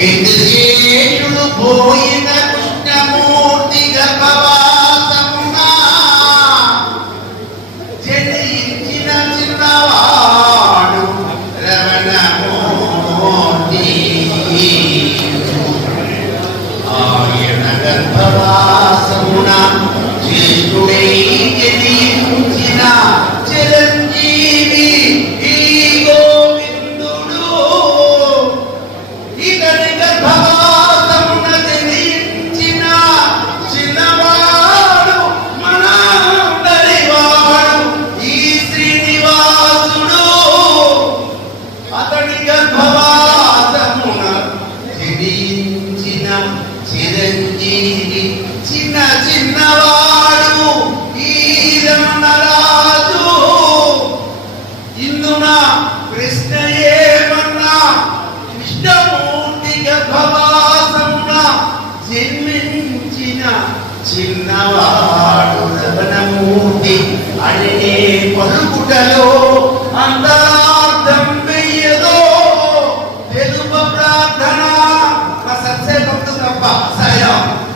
ఇంద్రజేయుడు పోయిన కృష్ణమూర్తి గర్భవాసమున జయించిన చిన్నవాడు రమణమూర్తి ఆయన గర్భవ అతడి గర్భవాసమున జడించిన చిరంజీవి చిన్న చిన్నవాడు ఈరమణరాజు ఇందున కృష్ణ ఏమన్నా విష్ణుమూర్తి గర్భవాసమున జన్మించిన చిన్నవాడు రమణమూర్తి అడిగే పలుకుటలో 하여